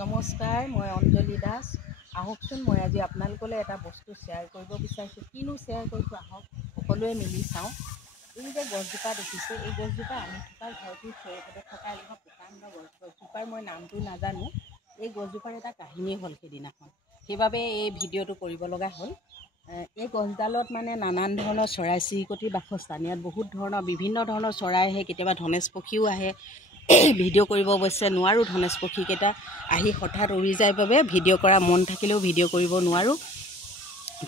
নমস্কাৰ, মই অঞ্জলি দাস। আহকচোন মই আজি আপোনালোকলৈ এটা বস্তু শ্বেয়াৰ কৰিব বিচাৰিছোঁ। কিনো শ্বেয়াৰ কৰিছোঁ আহক সকলোৱে মিলি চাওঁ। এই যে গছজোপা দেখিছে, এই গছজোপা আমি থকা ঘৰটোৰ চৌহদত থকা এজোপা প্ৰকাণ্ড গছজোপাৰ মই নামটো নাজানো। এই গছজোপাৰ এটা কাহিনী হ'ল সেইদিনাখন, সেইবাবে এই ভিডিঅ'টো কৰিব লগা হ'ল। এই গছডালত মানে নানান ধৰণৰ চৰাই চিৰিকটিৰ বাসস্থান। ইয়াত বহুত ধৰণৰ বিভিন্ন ধৰণৰ চৰাই আহে, কেতিয়াবা ধনেশ পক্ষীও আহে। ভিডিঅ' কৰিব অৱশ্যে নোৱাৰোঁ, ধনেশ পক্ষীকেইটা আহি হঠাৎ উৰি যায় বাবে ভিডিঅ' কৰা মন থাকিলেও ভিডিঅ' কৰিব নোৱাৰোঁ।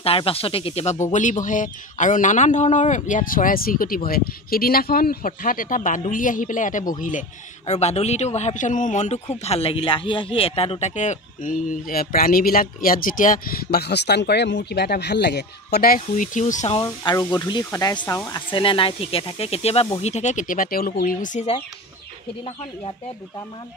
তাৰ পাছতে কেতিয়াবা বগলী বহে আৰু নানান ধৰণৰ ইয়াত চৰাই চিৰিকটি বহে। সেইদিনাখন হঠাৎ এটা বাদুলি আহি পেলাই ইয়াতে বহিলে আৰু বাদুলিটো বহাৰ পিছত মোৰ মনটো খুব ভাল লাগিলে। আহি এটা দুটাকৈ প্ৰাণীবিলাক ইয়াত যেতিয়া বাসস্থান কৰে মোৰ কিবা এটা ভাল লাগে। সদায় শুই উঠিও চাওঁ আৰু গধূলি সদায় চাওঁ আছেনে নাই, ঠিকে থাকে। কেতিয়াবা বহি থাকে, কেতিয়াবা তেওঁলোক উৰি গুচি যায়। সেইদিনাখন ইয়াতে দুটামান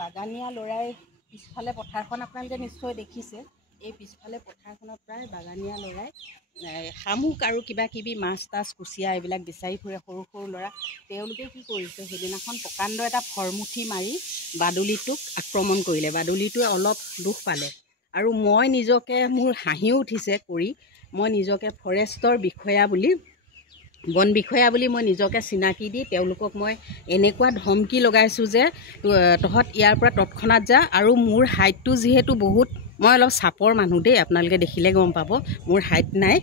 বাগানীয়া ল'ৰাই পিছফালে পথাৰখন আপোনালোকে নিশ্চয় দেখিছে। এই পিছফালে পথাৰখনত প্ৰায় বাগানীয়া ল'ৰাই শামুক আৰু কিবা কিবি মাছ তাছ কুচিয়া এইবিলাক বিচাৰি ফুৰে, সৰু সৰু ল'ৰা। তেওঁলোকে কি কৰিছে, সেইদিনাখন প্ৰকাণ্ড এটা ফৰমুঠি মাৰি বাদুলিটোক আক্ৰমণ কৰিলে। বাদুলিটোৱে অলপ দুখ পালে আৰু মই নিজকে, মোৰ হাঁহিও উঠিছে কৰি, মই নিজকে ফৰেষ্টৰ বিষয়া বুলি, বন বিষয়া বুলি মই নিজকে চিনাকি দি তেওঁলোকক মই এনেকুৱা ধমকি লগাইছোঁ যে তহঁত ইয়াৰ পৰা তৎক্ষণাত যা। আৰু মোৰ হাইটটো যিহেতু বহুত, মই অলপ চাপৰ মানুহ দেই, আপোনালোকে দেখিলে গম পাব মোৰ হাইট নাই,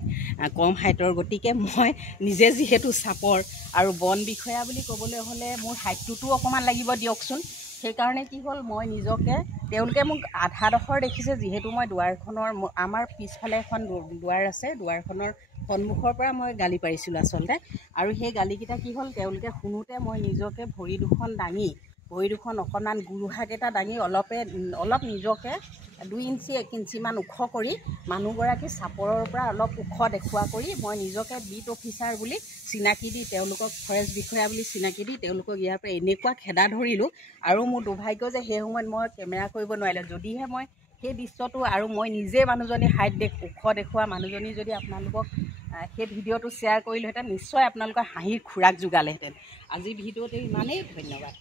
কম হাইটৰ। গতিকে মই নিজে যিহেতু চাপৰ আৰু বন বিষয়া বুলি ক'বলৈ হ'লে মোৰ হাইটটোতো অকণমান লাগিব দিয়কচোন। সেইকাৰণে কি হ'ল, মই নিজকে, তেওঁলোকে মোক আধাডোখৰ দেখিছে যিহেতু মই দুৱাৰখনৰ, আমাৰ পিছফালে এখন দুৱাৰ আছে, দুৱাৰখনৰ সন্মুখৰ পৰা মই গালি পাৰিছিলোঁ আচলতে। আৰু সেই গালিকেইটা কি হ'ল, তেওঁলোকে শুনোতে মই নিজকে ভৰি দুখন অকণমান গোৰোহাক এটা দাঙি অলপ নিজকে 2 ইঞ্চি 1 ইঞ্চিমান ওখ কৰি, মানুহগৰাকী চাপৰৰ পৰা অলপ ওখ দেখুওৱা কৰি মই নিজকে বিট অফিচাৰ বুলি চিনাকি দি, তেওঁলোকক ফৰেষ্ট বিষয়া বুলি চিনাকি দি তেওঁলোকক ইয়াৰ পৰা এনেকুৱা খেদা ধৰিলোঁ। আৰু মোৰ দুৰ্ভাগ্য যে সেই সময়ত মই কেমেৰা কৰিব নোৱাৰিলোঁ। যদিহে মই সেই দৃশ্যটো, আৰু মই নিজে মানুহজনী হাইট ওখ দেখুওৱা মানুহজনী যদি আপোনালোকক সেই ভিডিঅ'টো শ্বেয়াৰ কৰিলোহেঁতেন, নিশ্চয় আপোনালোকৰ হাঁহিৰ খোৰাক যোগালেহেঁতেন। আজি ভিডিঅ'টো ইমানেই, ধন্যবাদ।